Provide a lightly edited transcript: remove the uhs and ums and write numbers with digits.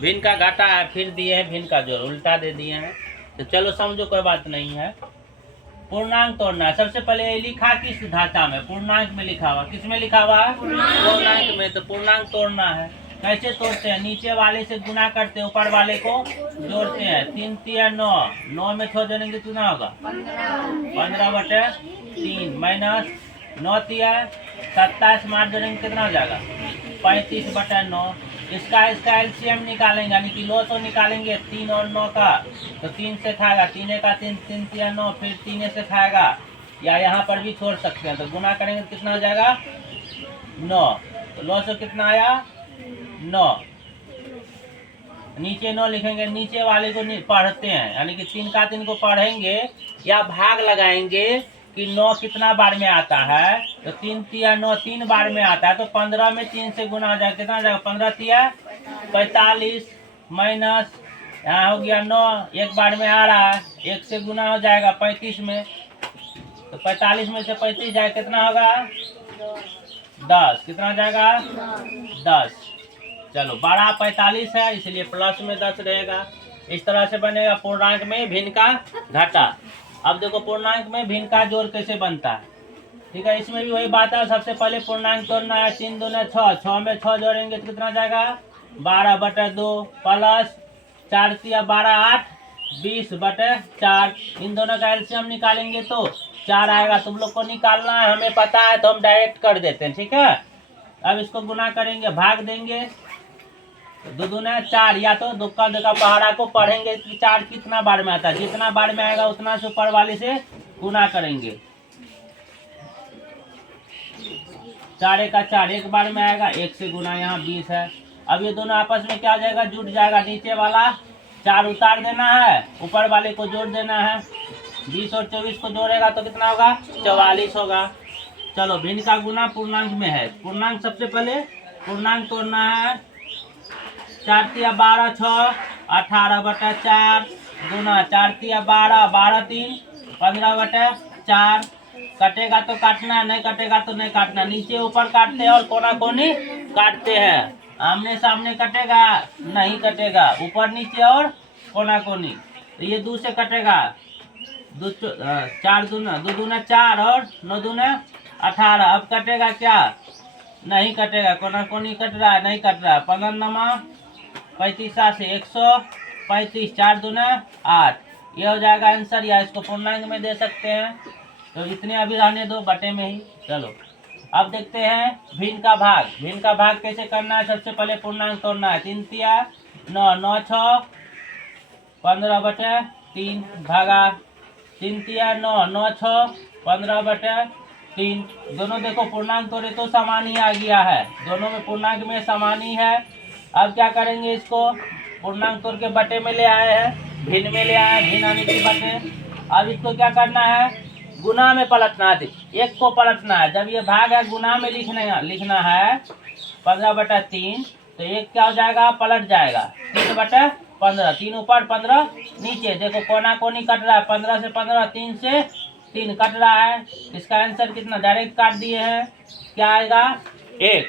भिन्न का घाटा है, फिर दिए हैं भिन्न का जोड़, उल्टा दे दिए हैं। तो चलो समझो, कोई बात नहीं है। पूर्णांक तोड़ना है। सबसे पहले लिखा किस धाता में? पूर्णांक में लिखा हुआ। किस में लिखा हुआ? पूर्णांक में। तो पूर्णांक तोड़ना है। कैसे तोड़ते हैं? नीचे वाले से गुना करते हैं, ऊपर वाले को जोड़ते हैं। 3 तिया 9, 9 में 6 जोड़ेंगे कितना होगा? 15/3 माइनस 9 तिया 27 मार जोड़ेंगे कितना हो जाएगा? 35/9। इसका एलसीएम निकालेंगे, यानी कि लॉस निकालेंगे 3 और 9 का। तो 3 से खाएगा, 3 का 3, 3 तिया 9, फिर 3 से खाएगा, या यहाँ पर भी छोड़ सकते हैं। तो गुना करेंगे तो कितना हो जाएगा? 9। तो लॉस कितना आया? 9। नीचे 9 लिखेंगे, नीचे वाले को पढ़ते हैं, यानी कि 3 का 3 को पढ़ेंगे या भाग लगाएंगे कि 9 कितना बार में आता है। तो 3 तिया 9 3 बार में आता है, तो 15 में 3 से गुना हो जाएगा, कितना हो जाएगा? 15 तिया 45 माइनस यहाँ हो गया 9, एक बार में आ रहा है, 1 से गुना हो जाएगा 35 में। तो 45 में से 35 जाए कितना होगा? 10। कितना हो जाएगा? 10। चलो, बड़ा 45 है, इसलिए प्लस में 10 रहेगा। इस तरह से बनेगा पूर्णांक में भिन्न का घाटा। अब देखो पूर्णांक में भिन्न का जोड़ कैसे बनता है। ठीक है, इसमें भी वही बात है। सबसे पहले पूर्णांक तोड़ना है। 3 दूना 6, 6 में 6 जोड़ेंगे तो कितना जाएगा? 12/2 प्लस 4 तिया 12 8, 20/4। इन दोनों का एलसीएम निकालेंगे तो 4 आएगा। तुम लोग को निकालना है, हमें पता है तो हम डायरेक्ट कर देते हैं। ठीक है, अब इसको गुना करेंगे, भाग देंगे। 2 दूना 4, या तो दुक्का दुक्का पहाड़ा को पढ़ेंगे कि 4 कितना बार में आता है। जितना बार में आएगा उतना से ऊपर वाले से गुना करेंगे। 4 का 4 एक बार में आएगा, 1 से गुना, यहाँ 20 है। अब ये दोनों आपस में क्या हो जाएगा? जुड़ जाएगा। नीचे वाला 4 उतार देना है, ऊपर वाले को जोड़ देना है। 20 और 24 को जोड़ेगा तो कितना होगा? 44 होगा। चलो, भिन्न का गुना पूर्णांक में है। पूर्णांक सबसे पहले पूर्णांक तोड़ना है। 4 तिया 12 6, 18/4 गुना 4 तिया 12, 12 3, 15/4। कटेगा तो काटना, नहीं कटेगा तो नहीं काटना। नीचे ऊपर काटते हैं और कोना कोनी काटते हैं। आमने सामने कटेगा? नहीं कटेगा। ऊपर नीचे और कोना कोनी। तो ये 2 से कटेगा। 4 दूना 2 दूना 4 और 9 दूना 18। अब कटेगा क्या? नहीं कटेगा। कोना कोनी कट रहा है? नहीं कट रहा है। 15 नमा 35 से 135, 4 दूना 8। ये हो जाएगा आंसर, या इसको पूर्णांक में दे सकते हैं। तो इतने अभी रहने दो, बटे में ही। चलो, अब देखते हैं भिन्न का भाग। भिन्न का भाग कैसे करना है? सबसे पहले पूर्णांक तोड़ना है। 3 तिया 9, 9 6 15/3 भागा 3 तिया 9, 9 6 15/3। दोनों देखो पूर्णांक तोड़े तो समान ही आ गया है। दोनों में पूर्णांक में समान ही है। अब क्या करेंगे? इसको पूर्णांक तोड़ के बटे में ले आए हैं, भिन्न में ले आए हैं, भिन्न आने के बटे। अब इसको क्या करना है? गुना में पलटना है। एक को पलटना है। जब ये भाग है, गुना में लिखना है 15/3। तो एक क्या हो जाएगा? पलट जाएगा 3/15। 3 ऊपर 15 नीचे। देखो कोना कोनी कट रहा है। 15 से 15, 3 से 3 कट रहा है। इसका आंसर कितना? डायरेक्ट काट दिए हैं। क्या आएगा? 1।